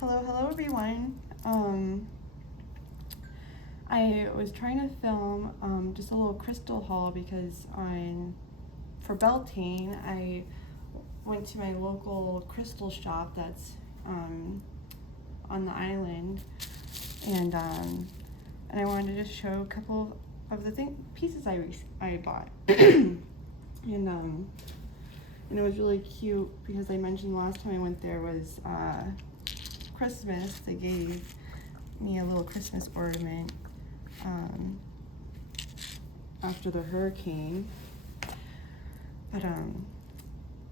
Hello everyone. I was trying to film just a little crystal haul because for Beltane I went to my local crystal shop that's on the island, and I wanted to just show a couple of the pieces I bought. And it was really cute because I mentioned the last time I went there was Christmas. They gave me a little Christmas ornament after the hurricane. But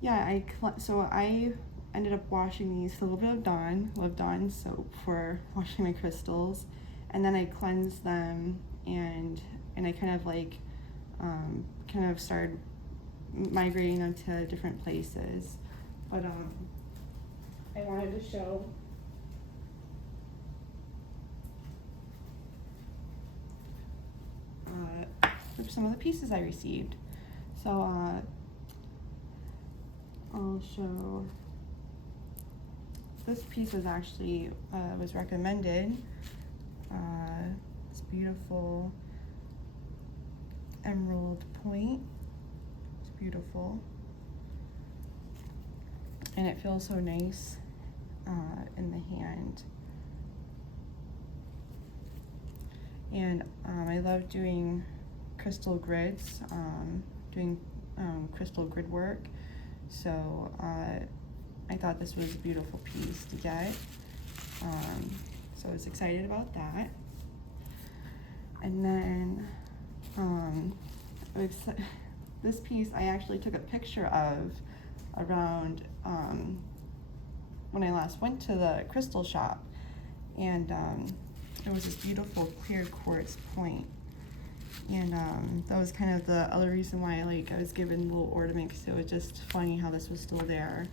yeah, so I ended up washing these with a little bit of Love Dawn soap for washing my crystals, and then I cleansed them and I kind of started migrating them to different places. But I wanted to show some of the pieces I received. So I'll show. This piece was actually was recommended. This beautiful emerald point. It's beautiful, and it feels so nice in the hand. And I love doing crystal grids, doing crystal grid work. So I thought this was a beautiful piece to get. So I was excited about that. And then this piece I actually took a picture of around when I last went to the crystal shop, and it was this beautiful clear quartz point. And that was kind of the other reason why I was given a little ornament, because it was just funny how this was still there.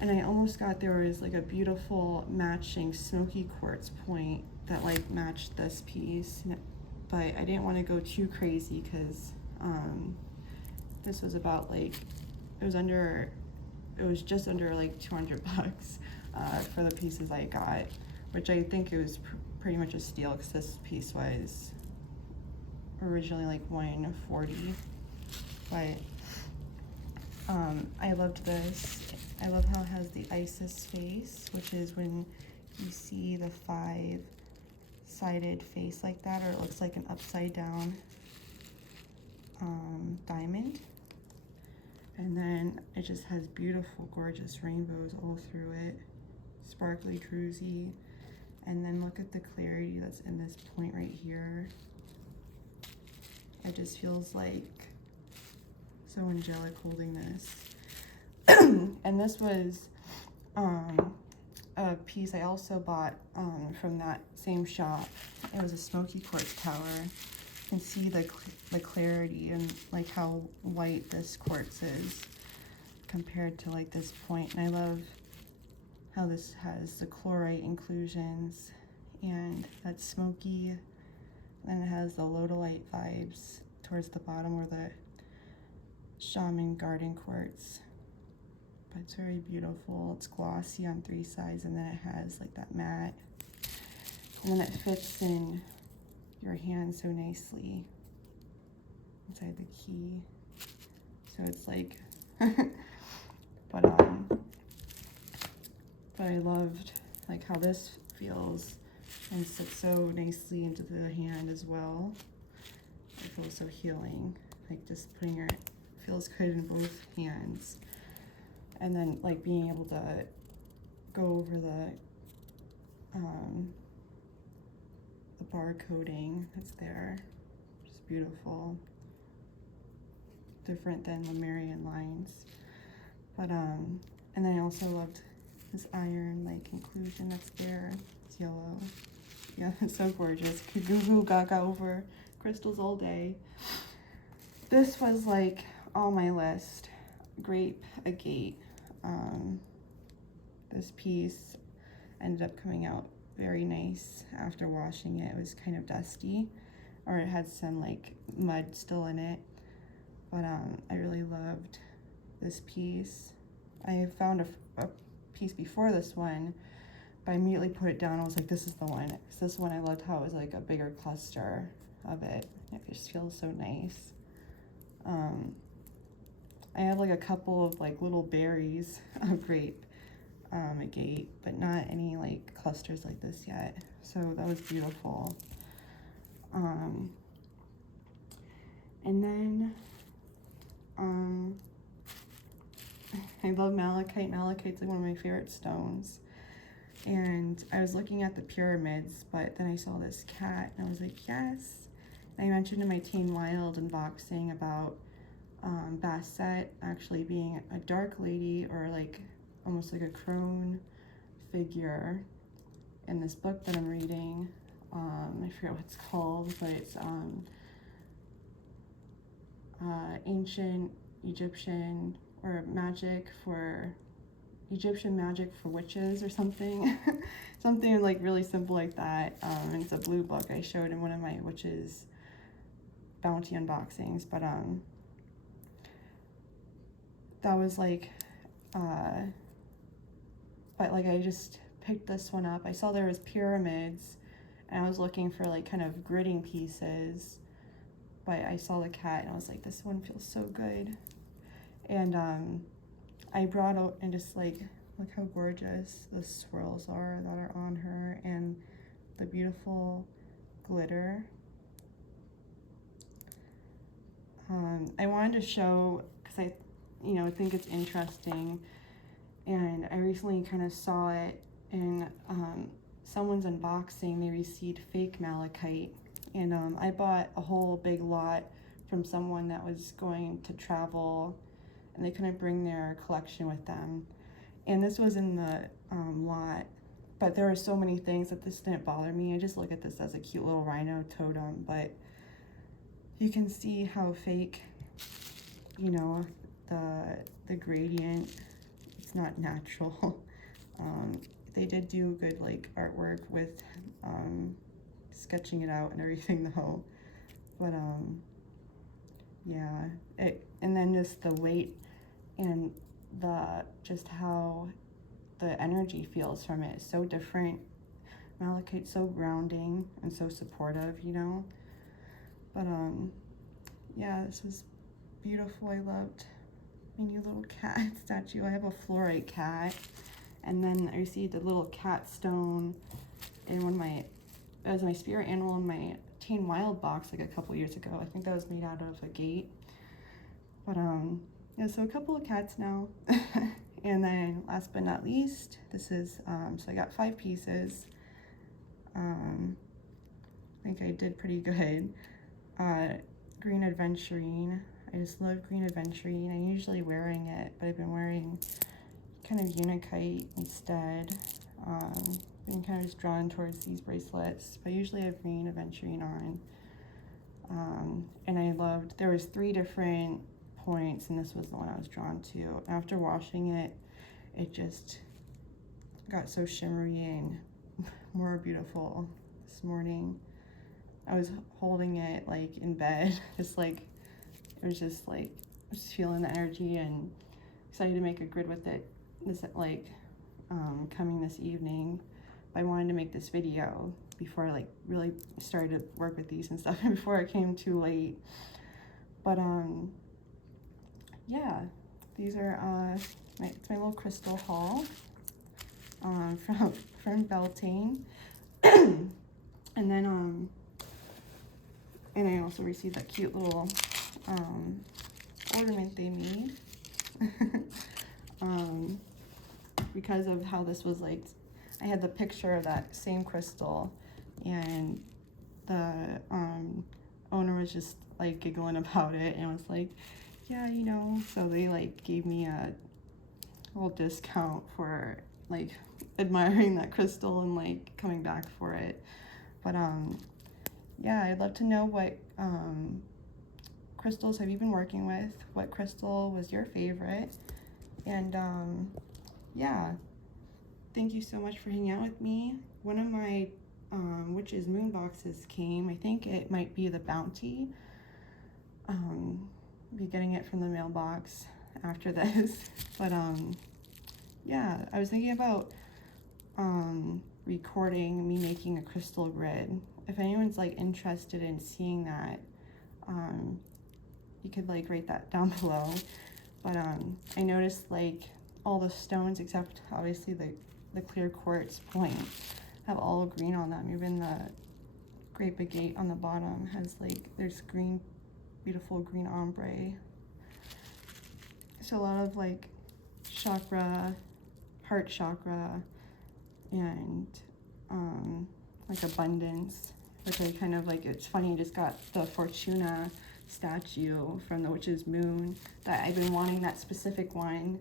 And I almost got there was a beautiful matching smoky quartz point that matched this piece, but I didn't want to go too crazy because this was about it was just under $200 for the pieces I got, which I think it was pretty much a steal because this piece was originally $140. But I loved this. I love how it has the Isis face, which is when you see the 5-sided face like that, or it looks like an upside down diamond. And then it just has beautiful, gorgeous rainbows all through it, sparkly, cruisy. And then look at the clarity that's in this point right here. It just feels so angelic holding this. And this was a piece I also bought from that same shop. It was a smoky quartz tower. You can see the clarity and how white this quartz is compared to this point. And I love how this has the chlorite inclusions and that's smoky. And it has the lodolite vibes towards the bottom, or the shaman garden quartz. But it's very beautiful. It's glossy on 3 sides, and then it has that matte. And then it fits in your hand so nicely inside the key. So it's but I loved how this feels and sits so nicely into the hand as well. It feels so healing. Just putting feels good in both hands. And then being able to go over the barcoding that's there, which is beautiful. Different than Lemurian lines. But and then I also loved this iron inclusion that's there. It's yellow. Yeah, it's so gorgeous. Could goo goo gaga over crystals all day. This was on my list. Grape agate. This piece ended up coming out very nice after washing it. It was kind of dusty, or it had some mud still in it. But I really loved this piece. I found a piece before this one, but I immediately put it down. I was like, this is the one. 'Cause this one I loved how it was like a bigger cluster of it. It just feels so nice. I have like a couple of like little berries of grape agate, but not any like clusters like this yet. So that was beautiful. And then I love malachite. Malachite's like one of my favorite stones. And I was looking at the pyramids, but then I saw this cat and I was like, yes. And I mentioned in my Teen Wild unboxing about Basset actually being a dark lady, or like almost like a crone figure in this book that I'm reading. I forget what it's called, but it's ancient Egyptian or Egyptian magic for witches or something. Something like really simple like that. And it's a blue book I showed in one of my witches bounty unboxings, but that was like but like I just picked this one up. I saw there was pyramids and I was looking for like kind of gridding pieces, but I saw the cat and I was like, this one feels so good. And I brought out, and just like, look how gorgeous the swirls are that are on her, and the beautiful glitter. I wanted to show, because I think it's interesting, and I recently kind of saw it in someone's unboxing. They received fake malachite, and I bought a whole big lot from someone that was going to travel, and they couldn't bring their collection with them. And this was in the lot, but there were so many things that this didn't bother me. I just look at this as a cute little rhino totem, but you can see how fake, the gradient, it's not natural. They did do good like artwork with sketching it out and everything though, but yeah, and then just the weight and just how the energy feels from it is so different. Malachite's so grounding and so supportive, but yeah, this was beautiful. I loved my new little cat statue. I have a fluorite cat, and then I received a little cat stone in it was my spirit animal in my Teen Wild box like a couple years ago. I think that was made out of agate. But yeah, so a couple of cats now. And then last but not least, this is so I got 5 pieces. I think I did pretty good. Green Adventurine. I just love Green Adventurine. I'm usually wearing it, but I've been wearing kind of Unikite instead. Been kind of just drawn towards these bracelets, but I usually have Green Adventurine on. And I loved, there was 3 different points, and this was the one I was drawn to. After washing it, it just got so shimmery and more beautiful this morning. I was holding it like in bed, just like, it was just like, I was feeling the energy and excited to make a grid with it this coming this evening. But I wanted to make this video before I like really started to work with these and stuff, and before it came too late. But yeah, these are it's my little crystal haul from Beltane. And then and I also received that cute little ornament they made. Because of how this was like, I had the picture of that same crystal, and the owner was just like giggling about it, and was like, yeah, so they like gave me a little discount for like admiring that crystal and like coming back for it. But yeah, I'd love to know what crystals have you been working with? What crystal was your favorite? And yeah, thank you so much for hanging out with me. One of my Witch's Moon boxes came. I think it might be the Bounty. Be getting it from the mailbox after this. But yeah, I was thinking about recording me making a crystal grid. If anyone's like interested in seeing that, you could like write that down below. But I noticed like all the stones except obviously the clear quartz point have all green on them. Even the Great Agate on the bottom has like, there's green, beautiful green ombre. So a lot of like chakra, heart chakra, and like abundance, which I kind of like. It's funny, I just got the Fortuna statue from the Witch's Moon that I've been wanting, that specific one,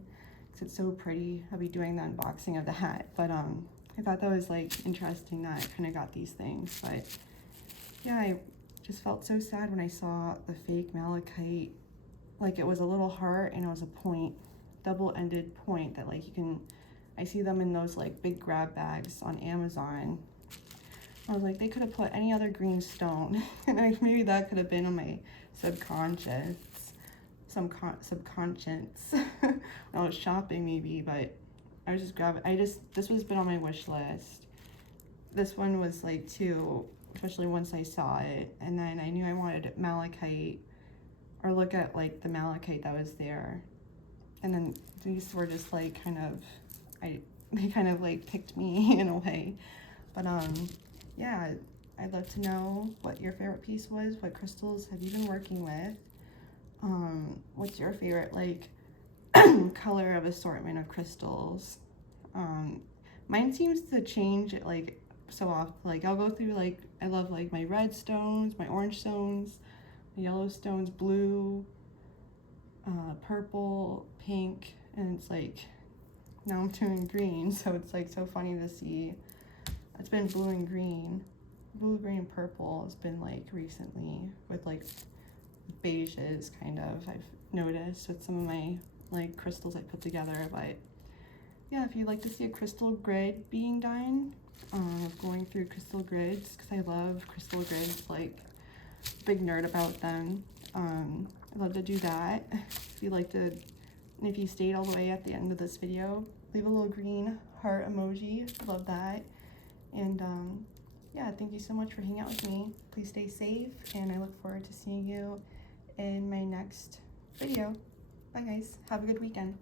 because it's so pretty. I'll be doing the unboxing of the hat, but I thought that was like interesting that I kind of got these things. But yeah, I just felt so sad when I saw the fake malachite. Like it was a little heart and it was a point, double-ended point that like you can, I see them in those like big grab bags on Amazon. I was like, they could have put any other green stone. And like maybe that could have been on my subconscious, subconscious when I was shopping maybe, but I was just grabbing, this was been on my wish list. This one was like too, especially once I saw it, and then I knew I wanted malachite, or look at like the malachite that was there. And then these were just like kind of, they kind of like picked me in a way. But yeah, I'd love to know what your favorite piece was. What crystals have you been working with? What's your favorite like color of assortment of crystals? Mine seems to change it like so often. Like I'll go through like, I love like my red stones, my orange stones, my yellow stones, blue, purple, pink, and it's like now I'm doing green, so it's like so funny to see. It's been blue and green, and purple has been like recently with like beiges kind of, I've noticed with some of my like crystals I put together. But yeah, if you'd like to see a crystal grid being done, of going through crystal grids, because I love crystal grids, like big nerd about them. I'd love to do that. If you'd like to, and if you stayed all the way at the end of this video, leave a little green heart emoji. Love that. And yeah, thank you so much for hanging out with me. Please stay safe, and I look forward to seeing you in my next video. Bye guys, have a good weekend.